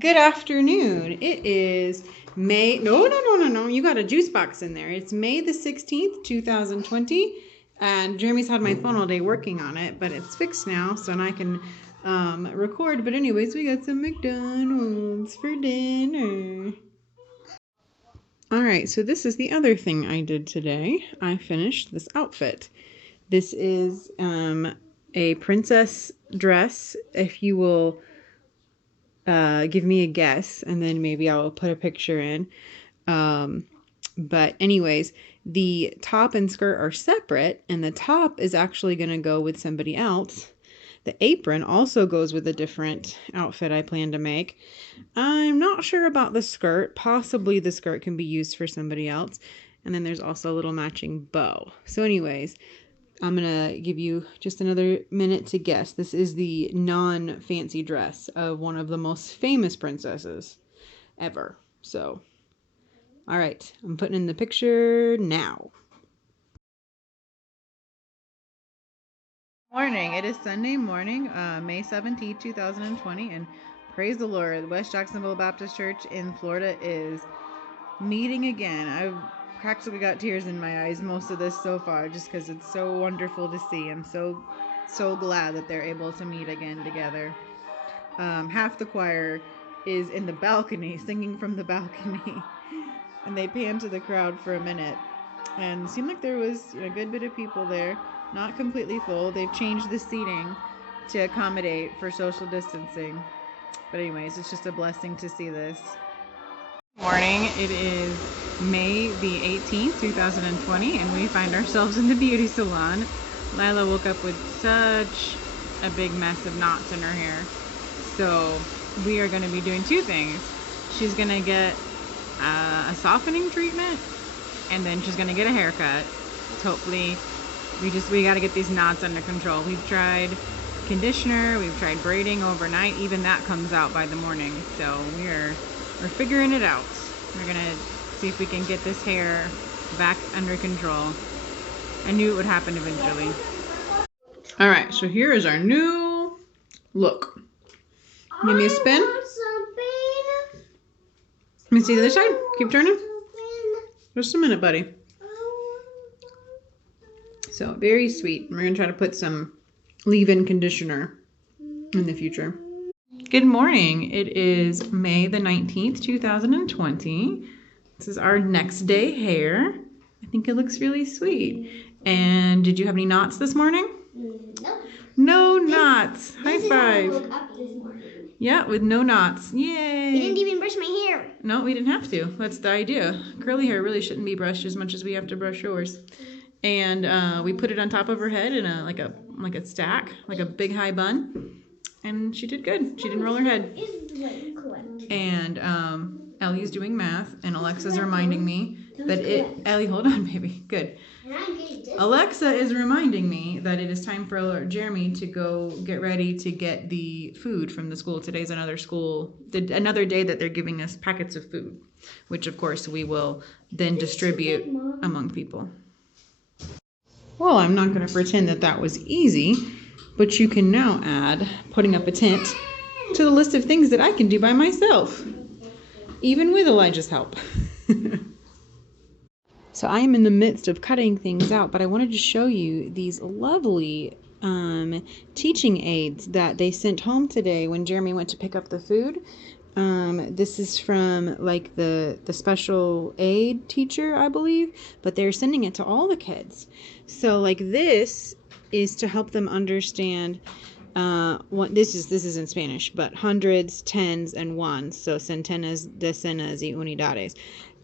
Good afternoon. It is May. No. You got a juice box in there. It's May the 16th, 2020. And Jeremy's had my phone all day working on it, but it's fixed now, so now I can record. But, anyways, we got some McDonald's for dinner. All right, so this is the other thing I did today. I finished this outfit. This is a princess dress. If you will give me a guess, and then maybe I'll put a picture in. But anyways, the top and skirt are separate, and the top is actually going to go with somebody else. The apron also goes with a different outfit I plan to make. I'm not sure about the skirt. Possibly the skirt can be used for somebody else. And then there's also a little matching bow. So anyways, I'm going to give you just another minute to guess. This is the non-fancy dress of one of the most famous princesses ever. So, all right, I'm putting in the picture now. Morning. It is Sunday morning, May 17th, 2020, and praise the Lord, West Jacksonville Baptist Church in Florida is meeting again. I've practically got tears in my eyes most of this so far, just because it's so wonderful to see. I'm so glad that they're able to meet again together. Half the choir is in the balcony, singing from the balcony, and they pan to the crowd for a minute, and it seemed like there was a good bit of people there. Not completely full. They've changed the seating to accommodate for social distancing. But anyways, it's just a blessing to see this. Morning. It is May the 18th, 2020, and we find ourselves in the beauty salon. Lila woke up with such a big mess of knots in her hair. So we are going to be doing two things. She's going to get a softening treatment, and then she's going to get a haircut. Hopefully we got to get these knots under control. We've tried conditioner, we've tried braiding overnight. Even that comes out by the morning. So we're figuring it out. We're gonna see if we can get this hair back under control. I knew it would happen eventually. All right, so here is our new look. Give me a spin. Let me see the other side. Keep turning. Just a minute, buddy. So very sweet. We're gonna try to put some leave-in conditioner in the future. Good morning. It is May the 19th, 2020. This is our next day hair. I think it looks really sweet. And did you have any knots this morning? No. No knots. High This five. is how I woke up this morning. Yeah, with no knots. Yay. We didn't even brush my hair. No, we didn't have to. That's the idea. Curly hair really shouldn't be brushed as much as we have to brush yours. And we put it on top of her head in like a stack, like a big high bun. And she did good. She didn't roll her head. And Ellie's doing math, and Alexa's reminding me that Ellie, hold on, baby. Good. Alexa is reminding me that it is time for Jeremy to go get ready to get the food from the school. Today's another day that they're giving us packets of food, which of course we will then distribute among people. Well, I'm not going to pretend that was easy, but you can now add putting up a tent to the list of things that I can do by myself, even with Elijah's help. So I am in the midst of cutting things out, but I wanted to show you these lovely teaching aids that they sent home today when Jeremy went to pick up the food. This is from like the special aid teacher, I believe, but they're sending it to all the kids. So like this is to help them understand what this is in Spanish, but hundreds, tens, and ones. So centenas, decenas, y unidades.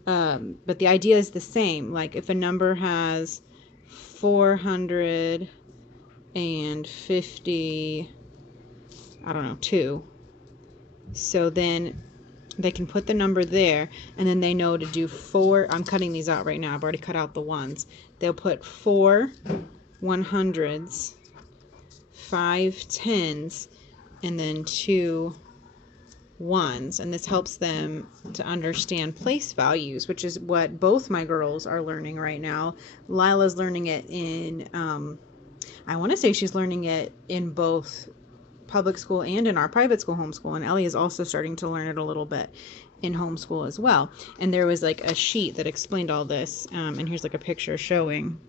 But the idea is the same. Like if a number has 450, I don't know, 2. So then they can put the number there, and then they know to do 4. I'm cutting these out right now. I've already cut out the ones. They'll put 4 100s, 5 10s, and then 2 1s. And this helps them to understand place values, which is what both my girls are learning right now. Lila's learning it in, I want to say she's learning it in both public school and in our private school homeschool, and Ellie is also starting to learn it a little bit in homeschool as well. And there was like a sheet that explained all this, and here's like a picture showing,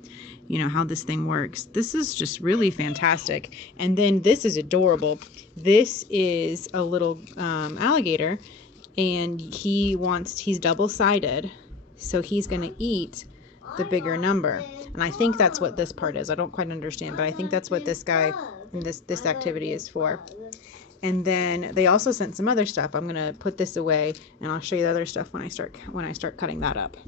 you know, how this thing works. This is just really fantastic. And then this is adorable. This is a little alligator, and he's double-sided, so he's going to eat the bigger number. And I think that's what this part is. I don't quite understand, but I think that's what this guy and this activity is for. And then they also sent some other stuff. I'm going to put this away, and I'll show you the other stuff when I start cutting that up.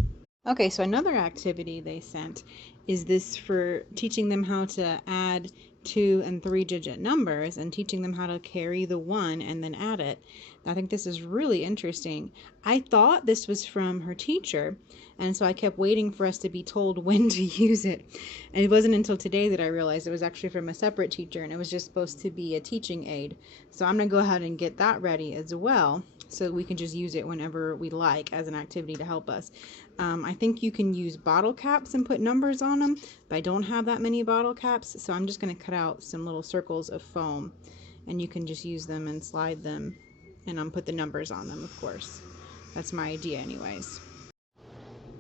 Okay, so another activity they sent is this for teaching them how to add 2 and 3 digit numbers and teaching them how to carry the 1 and then add it. I think this is really interesting. I thought this was from her teacher, and so I kept waiting for us to be told when to use it. And it wasn't until today that I realized it was actually from a separate teacher, and it was just supposed to be a teaching aid. So I'm going to go ahead and get that ready as well, so we can just use it whenever we like as an activity to help us. I think you can use bottle caps and put numbers on them, but I don't have that many bottle caps, so I'm just going to cut out some little circles of foam, and you can just use them and slide them and put the numbers on them, of course. That's my idea anyways.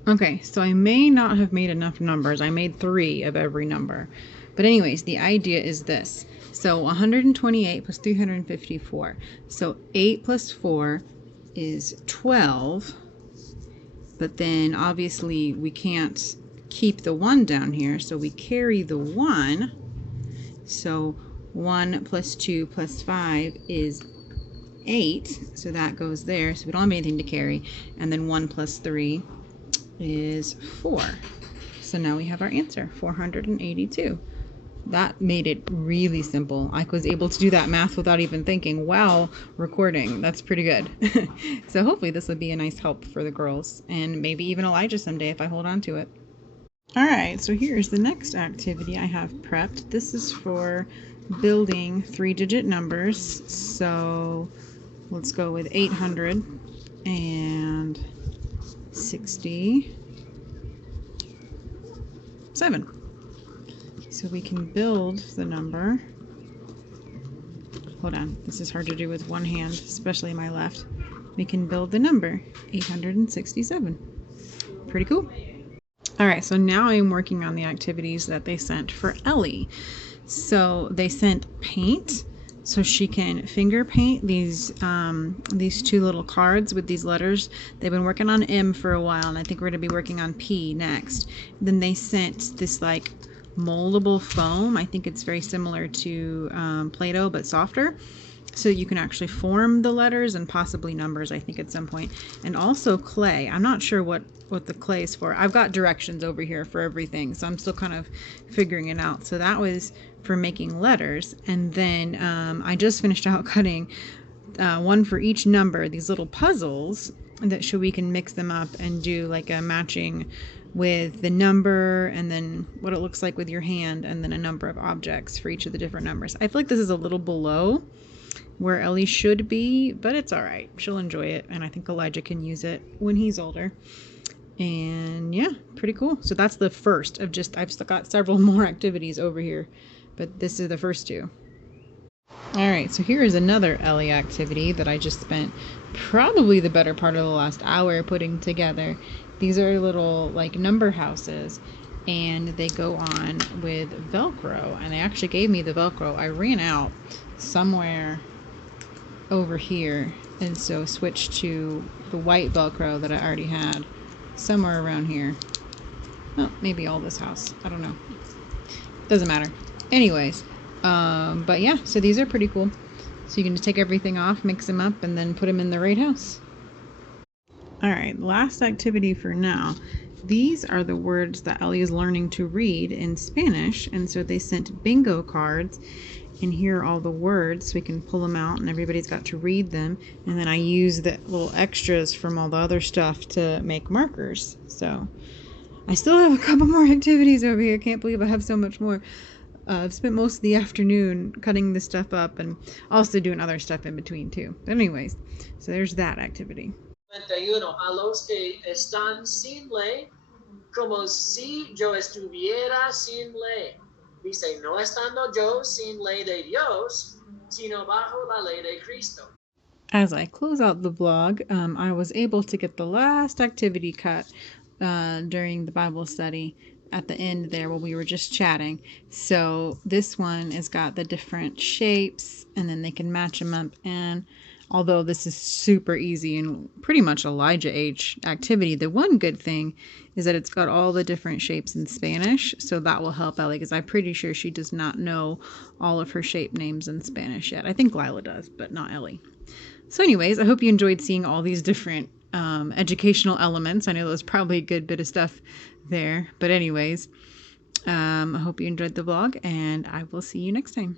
Okay, so I may not have made enough numbers. I made 3 of every number. But anyways, the idea is this. So 128 plus 354. So 8 plus 4 is 12. But then obviously we can't keep the 1 down here, so we carry the 1. So 1 plus 2 plus 5 is 8. So that goes there. So we don't have anything to carry. And then 1 plus 3 is 4. So now we have our answer, 482. That made it really simple. I was able to do that math without even thinking while recording. That's pretty good. So hopefully this will be a nice help for the girls, and maybe even Elijah someday if I hold on to it. All right, so here's the next activity I have prepped. This is for building 3-digit numbers. So let's go with 867. So we can build the number. Hold on, this is hard to do with one hand, especially my left. We can build the number 867. Pretty cool. All right, so now I'm working on the activities that they sent for Ellie. So they sent paint, so she can finger paint these 2 little cards with these letters. They've been working on M for a while, and I think we're going to be working on P next. Then they sent this like moldable foam. I think it's very similar to Play-Doh, but softer. So you can actually form the letters and possibly numbers, I think, at some point. And also clay. I'm not sure what the clay is for. I've got directions over here for everything, so I'm still kind of figuring it out. So that was for making letters. And then I just finished out cutting one for each number, these little puzzles that we can mix them up and do like a matching with the number and then what it looks like with your hand and then a number of objects for each of the different numbers. I feel like this is a little below where Ellie should be, but it's all right. She'll enjoy it, and I think Elijah can use it when he's older. And yeah, pretty cool. So that's the first of I've still got several more activities over here, but this is the first 2. All right, so here is another Ellie activity that I just spent probably the better part of the last hour putting together. These are little like number houses, and they go on with Velcro, and they actually gave me the Velcro. I ran out somewhere over here, and so switched to the white Velcro that I already had somewhere around here. Oh, maybe all this house. I don't know. Doesn't matter. Anyways, but yeah, so these are pretty cool. So you can just take everything off, mix them up, and then put them in the right house. All right, last activity for now. These are the words that Ellie is learning to read in Spanish, and so they sent bingo cards, and here are all the words, so we can pull them out, and everybody's got to read them, and then I use the little extras from all the other stuff to make markers. So I still have a couple more activities over here. Can't believe I have so much more. I've spent most of the afternoon cutting this stuff up and also doing other stuff in between too. But anyways, so there's that activity. 91. A los que están sin ley, como si yo estuviera sin ley. Dice, no estando yo sin ley de Dios, sino bajo la ley de Cristo. As I close out the vlog, I was able to get the last activity cut during the Bible study at the end there while we were just chatting. So this one has got the different shapes and then they can match them up. And although this is super easy and pretty much Elijah H activity, the one good thing is that it's got all the different shapes in Spanish. So that will help Ellie because I'm pretty sure she does not know all of her shape names in Spanish yet. I think Lila does, but not Ellie. So anyways, I hope you enjoyed seeing all these different educational elements. I know there's probably a good bit of stuff there. But anyways, I hope you enjoyed the vlog, and I will see you next time.